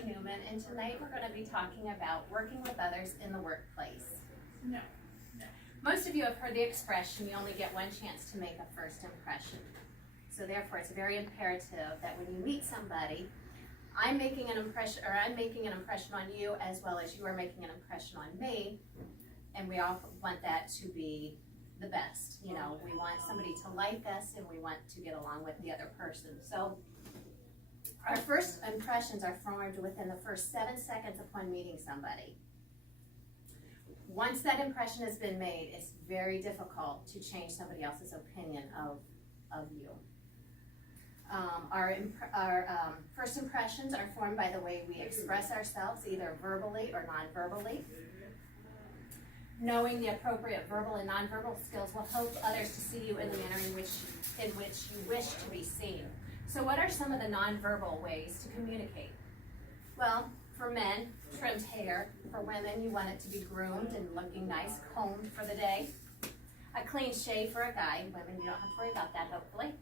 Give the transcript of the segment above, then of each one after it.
Newman, and tonight we're going to be talking about working with others in the workplace. No. Most of you have heard the expression, you only get one chance to make a first impression. So therefore, it's very imperative that when you meet somebody, I'm making an impression on you as well as you are making an impression on me, and we all want that to be the best. You know, we want somebody to like us and we want to get along with the other person. So our first impressions are formed within the first 7 seconds upon meeting somebody. Once that impression has been made, it's very difficult to change somebody else's opinion of you. Our first impressions are formed by the way we express ourselves, either verbally or non-verbally. Knowing the appropriate verbal and nonverbal skills will help others to see you in the manner in which you wish to be seen. So what are some of the nonverbal ways to communicate? Well, for men, trimmed hair. For women, you want it to be groomed and looking nice, combed for the day. A clean shave for a guy. Women, you don't have to worry about that, hopefully.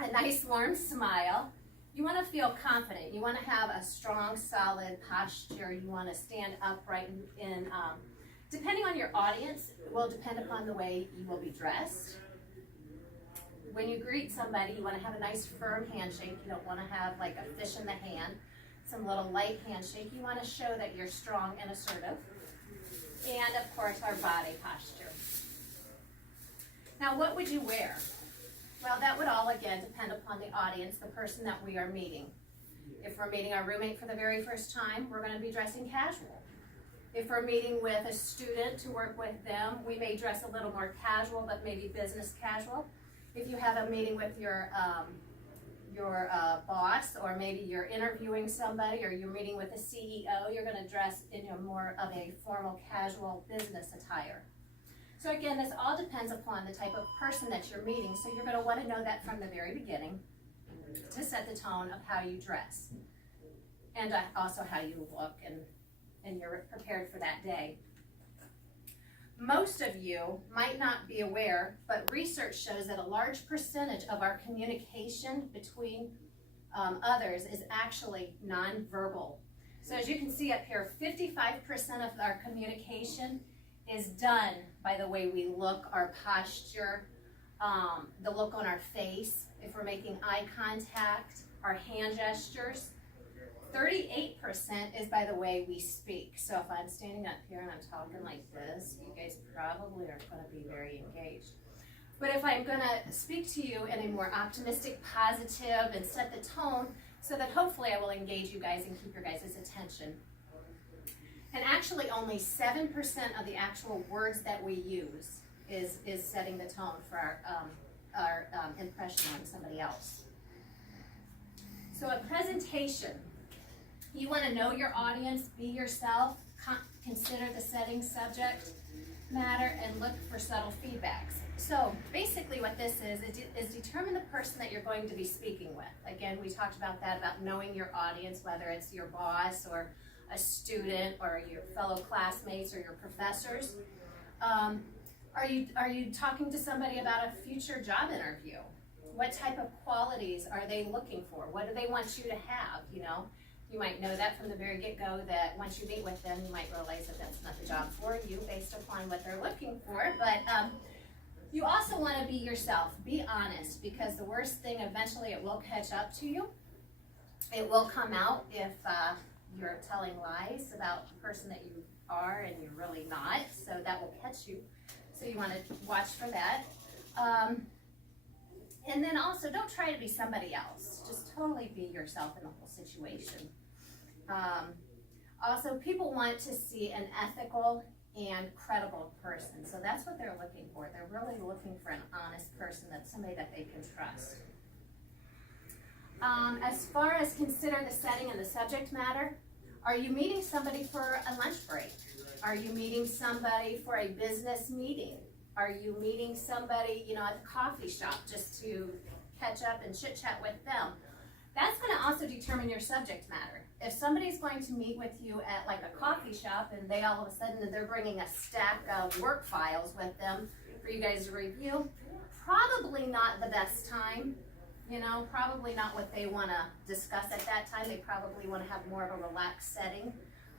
A nice warm smile. You want to feel confident. You want to have a strong, solid posture. You want to stand upright in depending on your audience, it will depend upon the way you will be dressed. When you greet somebody, you want to have a nice firm handshake. You don't want to have like a fish in the hand, some little light handshake. You want to show that you're strong and assertive. And of course, our body posture. Now, what would you wear? Well, that would all, again, depend upon the audience, the person that we are meeting. If we're meeting our roommate for the very first time, we're going to be dressing casual. If we're meeting with a student to work with them, we may dress a little more casual, but maybe business casual. If you have a meeting with your boss, or maybe you're interviewing somebody, or you're meeting with a CEO, you're going to dress in more of a formal, casual business attire. So again, this all depends upon the type of person that you're meeting, so you're going to want to know that from the very beginning to set the tone of how you dress, and also how you look and you're prepared for that day. Most of you might not be aware, but research shows that a large percentage of our communication between others is actually nonverbal. So as you can see up here, 55% of our communication is done by the way we look, our posture, the look on our face, if we're making eye contact, our hand gestures. 38% is by the way we speak. So if I'm standing up here and I'm talking like this, you guys probably aren't going to be very engaged. But if I'm going to speak to you in a more optimistic, positive, and set the tone so that hopefully I will engage you guys and keep your guys' attention. And actually only 7% of the actual words that we use is setting the tone for our impression on somebody else. So a presentation. You want to know your audience, be yourself, consider the setting, subject matter, and look for subtle feedbacks. So basically what this is determine the person that you're going to be speaking with. Again, we talked about that, about knowing your audience, whether it's your boss or a student or your fellow classmates or your professors. Are you talking to somebody about a future job interview? What type of qualities are they looking for? What do they want you to have, you know? You might know that from the very get-go, that once you meet with them, you might realize that that's not the job for you based upon what they're looking for. But you also want to be yourself. Be honest, because the worst thing, eventually it will catch up to you. It will come out if you're telling lies about the person that you are and you're really not. So that will catch you. So you want to watch for that. And then also, don't try to be somebody else. Just totally be yourself in the whole situation. Also, people want to see an ethical and credible person. So that's what they're looking for. They're really looking for an honest person, that's somebody that they can trust. As far as consider the setting and the subject matter, are you meeting somebody for a lunch break? Are you meeting somebody for a business meeting? Are you meeting somebody, at the coffee shop just to catch up and chit-chat with them? That's going to also determine your subject matter. If somebody's going to meet with you at like a coffee shop and they all of a sudden they're bringing a stack of work files with them for you guys to review, probably not the best time You know, probably not what they want to discuss at that time. They probably want to have more of a relaxed setting,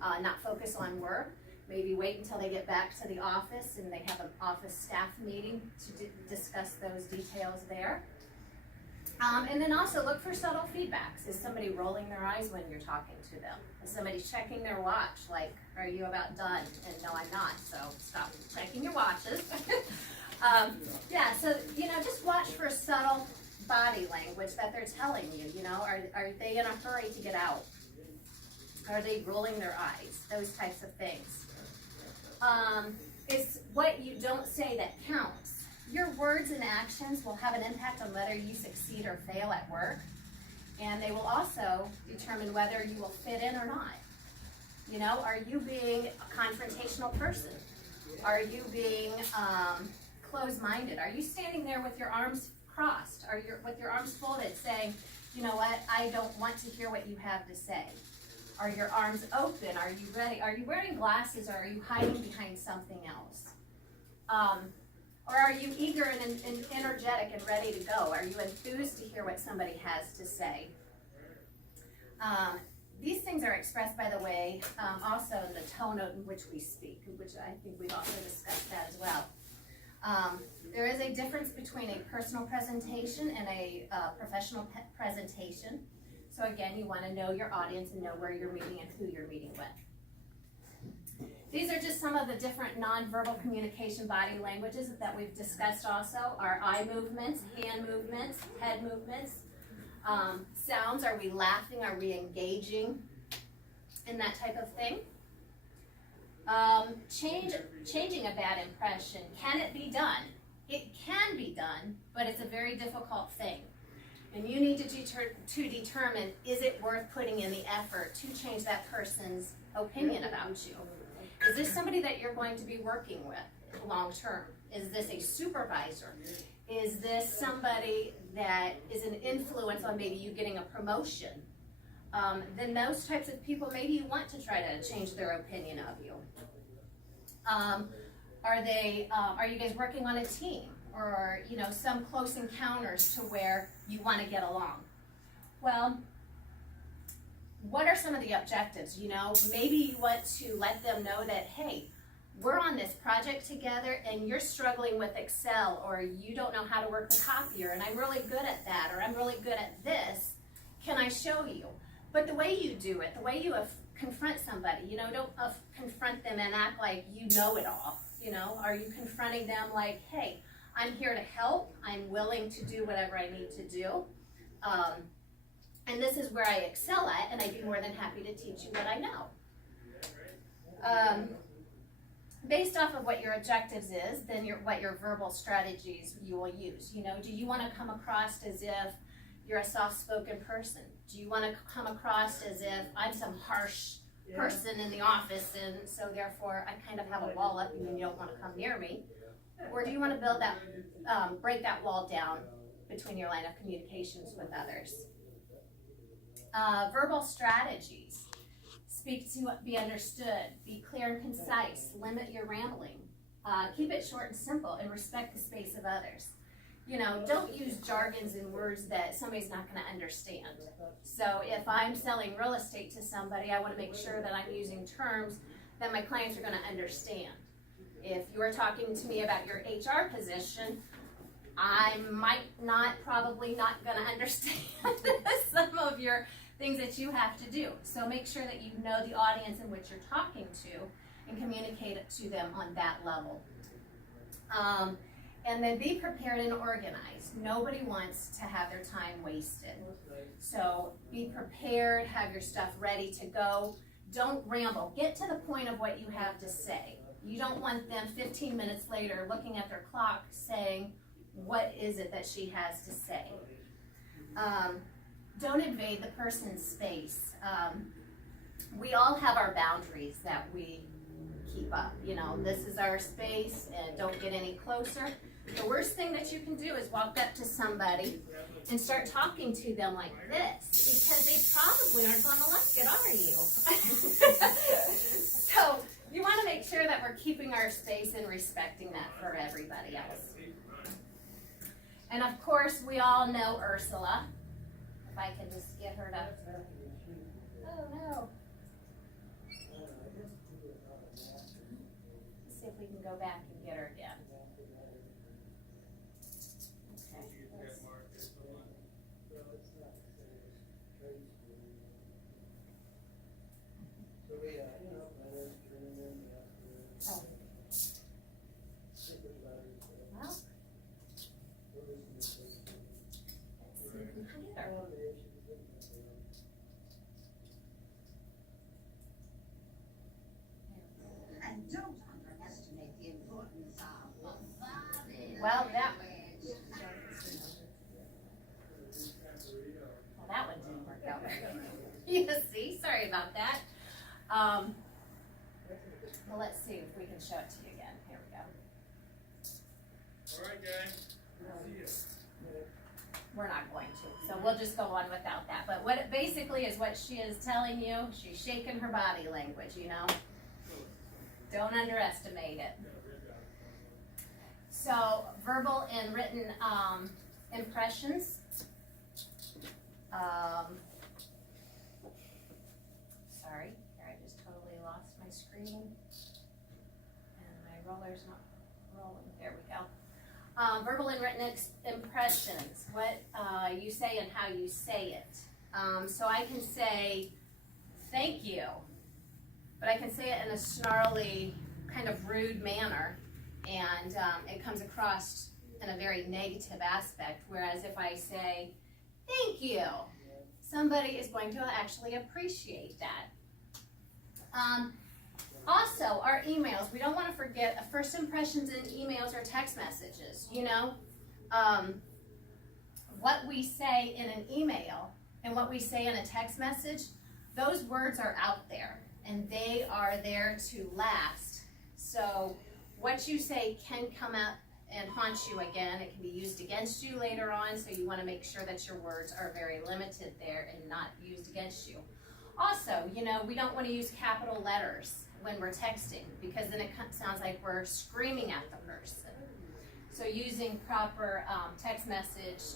not focus on work. Maybe wait until they get back to the office and they have an office staff meeting to discuss those details there. And then also look for subtle feedbacks. Is somebody rolling their eyes when you're talking to them? Is somebody checking their watch, like, are you about done? And no, I'm not, so stop checking your watches. Yeah, so, you know, just watch for subtle body language that they're telling you, you know, are they in a hurry to get out? Are they rolling their eyes? Those types of things. It's what you don't say that counts. Your words and actions will have an impact on whether you succeed or fail at work, and they will also determine whether you will fit in or not. You know, are you being a confrontational person? Are you being closed-minded? Are you standing there with your arms crossed? Are you with your arms folded saying, you know what, I don't want to hear what you have to say? Are your arms open? Are you ready? Are you wearing glasses, or are you hiding behind something else? Or are you eager and energetic and ready to go? Are you enthused to hear what somebody has to say? These things are expressed, by the way, also in the tone in which we speak, which I think we've also discussed that as well. There is a difference between a personal presentation and a professional presentation. So again, you want to know your audience and know where you're meeting and who you're meeting with. These are just some of the different nonverbal communication body languages that we've discussed also. Our eye movements, hand movements, head movements. Sounds, are we laughing? Are we engaging? And that type of thing. Changing a bad impression. Can it be done? It can be done, but it's a very difficult thing. And you need to determine, is it worth putting in the effort to change that person's opinion about you? Is this somebody that you're going to be working with long term? Is this a supervisor? Is this somebody that is an influence on maybe you getting a promotion? Then those types of people, maybe you want to try to change their opinion of you. Are you guys working on a team? Or, you know, some close encounters to where you want to get along? Well, what are some of the objectives? You know, maybe you want to let them know that, hey, we're on this project together and you're struggling with Excel, or you don't know how to work the copier and I'm really good at that, or I'm really good at this. Can I show you? But the way you do it, the way you confront somebody, you know, don't confront them and act like you know it all. You know, are you confronting them like, hey, I'm here to help, I'm willing to do whatever I need to do, and this is where I excel at, and I'd be more than happy to teach you what I know. Based off of what your objectives is, then what your verbal strategies you will use. You know, do you want to come across as if you're a soft-spoken person? Do you want to come across as if I'm some harsh person in the office, and so therefore I kind of have a wall up and you don't want to come near me? Or do you want to build that, break that wall down between your line of communications with others? Verbal strategies. Speak to be understood. Be clear and concise. Limit your rambling. Keep it short and simple, and respect the space of others. You know, don't use jargons and words that somebody's not going to understand. So if I'm selling real estate to somebody, I want to make sure that I'm using terms that my clients are going to understand. If you're talking to me about your HR position, I probably not going to understand some of your things that you have to do. So make sure that you know the audience in which you're talking to and communicate it to them on that level. And then be prepared and organized. Nobody wants to have their time wasted. So be prepared, have your stuff ready to go. Don't ramble. Get to the point of what you have to say. You don't want them 15 minutes later looking at their clock saying, what is it that she has to say? Don't invade the person's space. We all have our boundaries that we keep up. You know, this is our space and don't get any closer. The worst thing that you can do is walk up to somebody and start talking to them like this, because they probably aren't going to like it, are you? So you want to make sure that we're keeping our space and respecting that for everybody else. And of course, we all know Ursula. If I can just get her to, oh no. Let's see if we can go back and get her again. Okay. And don't underestimate the importance of body Well, that one didn't work out very well. You see, sorry about that. Well, let's see if we can show it to you again. Here we go. All right, guys. See ya. We're not going to, so we'll just go on without that. But what it basically is what she is telling you, she's shaking her body language, you know. Don't underestimate it. So, verbal and written impressions. Sorry, here I just totally lost my screen. And my roller's not rolling. There we go. Verbal and written impressions. What you say and how you say it. So I can say, thank you. But I can say it in a snarly, kind of rude manner, and it comes across in a very negative aspect, whereas if I say, thank you, somebody is going to actually appreciate that. Also, our emails, we don't want to forget first impressions in emails or text messages, you know. What we say in an email and what we say in a text message, those words are out there. And they are there to last. So what you say can come out and haunt you again. It can be used against you later on, so you want to make sure that your words are very limited there and not used against you. Also, you know, we don't want to use capital letters when we're texting, because then it sounds like we're screaming at the person. So using proper text message,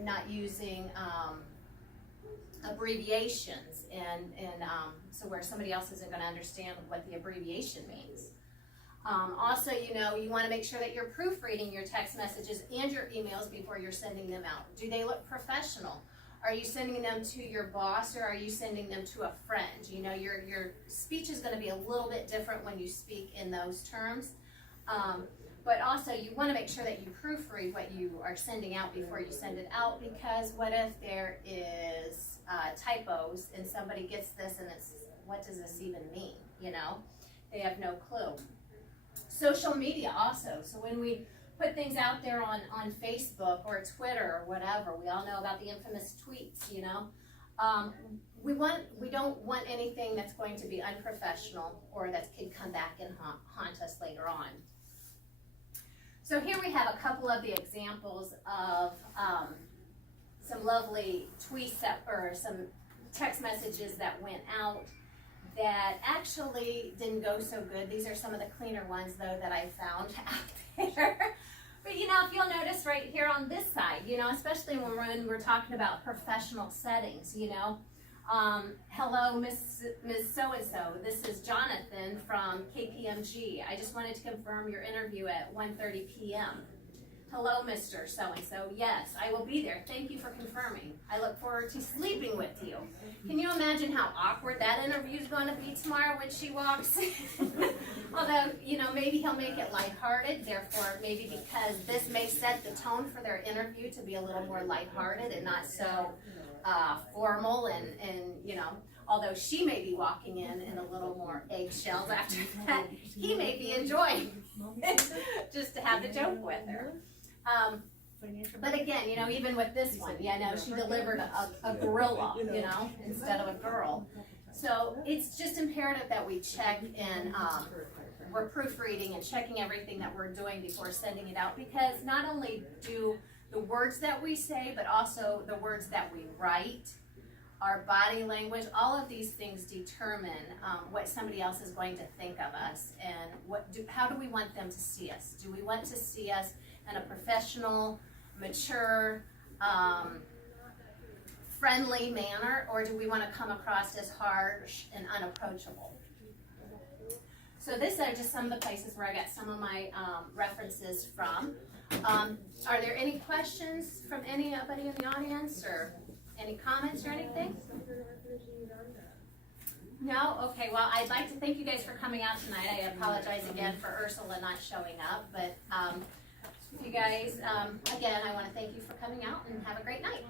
not using abbreviations, and so where somebody else isn't going to understand what the abbreviation means. Also, you know, you want to make sure that you're proofreading your text messages and your emails before you're sending them out. Do they look professional? Are you sending them to your boss, or are you sending them to a friend? You know, your speech is going to be a little bit different when you speak in those terms. But also, you want to make sure that you proofread what you are sending out before you send it out, because what if there is typos and somebody gets this and it's, what does this even mean? You know, they have no clue. Social media also. So when we put things out there on Facebook or Twitter or whatever, we all know about the infamous tweets, you know. We don't want anything that's going to be unprofessional or that could come back and haunt us later on. So here we have a couple of the examples of some lovely tweets or some text messages that went out that actually didn't go so good. These are some of the cleaner ones, though, that I found out there. But, you know, if you'll notice right here on this side, you know, especially when we're talking about professional settings, you know, hello, Ms. So-and-so. This is Jonathan from KPMG. I just wanted to confirm your interview at 1:30 p.m. Hello, Mr. So-and-so. Yes, I will be there. Thank you for confirming. I look forward to sleeping with you. Can you imagine how awkward that interview is going to be tomorrow when she walks in? Although, you know, maybe he'll make it lighthearted. Therefore, maybe because this may set the tone for their interview to be a little more lighthearted and not so formal and, you know, although she may be walking in a little more eggshells after that, he may be enjoying just to have the joke with her. But again, you know, even with this one, yeah, no, she delivered a gorilla, you know, instead of a girl. So it's just imperative that we check and we're proofreading and checking everything that we're doing before sending it out, because not only do the words that we say, but also the words that we write, our body language, all of these things determine what somebody else is going to think of us, and how do we want them to see us? Do we want to see us in a professional mature, friendly manner, or do we want to come across as harsh and unapproachable? So this are just some of the places where I got some of my references from. Are there any questions from anybody in the audience, or any comments or anything? No? Okay, well, I'd like to thank you guys for coming out tonight. I apologize again for Ursula not showing up, but you guys, again, I want to thank you for coming out, and have a great night.